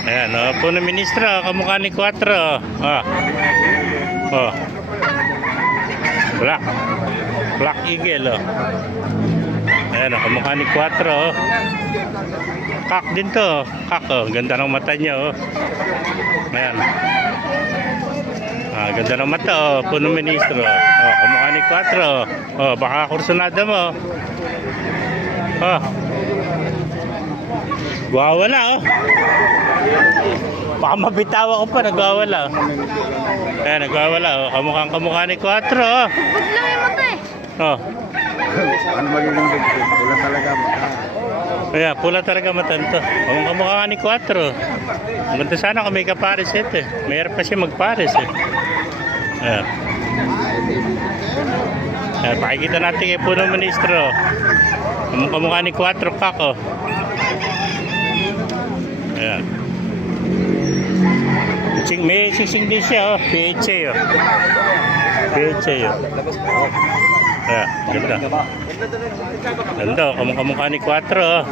Ayan, puno ministro, kamukha ni 4. Oh. Black Eagle, Ayan, kamukha ni 4, Kak din to, Kak, ganda ng mata niya, Ayan. Ganda ng mata, puno ministro. Kamukha ni 4, baka kursunada mo. Wawala, Baka mabitawa ko pa, nagwawala. Ayan, nagwawala, kamukha ni 4, Bugod lang yung mata Ano magiging bugod? Pula talaga mata. Ayan, pula talaga mata nito. Kamukha ni 4. Maganda sana kung may kapares ito, Mayroon pa siya magpares, Ayan. Ayan, pakikita natin kay puno ministro. Kamukha ni 4, Kak, Ayan. May sising din siya, PHA, PHA, Ayan, ganda. Ganda, kamukha ni 4,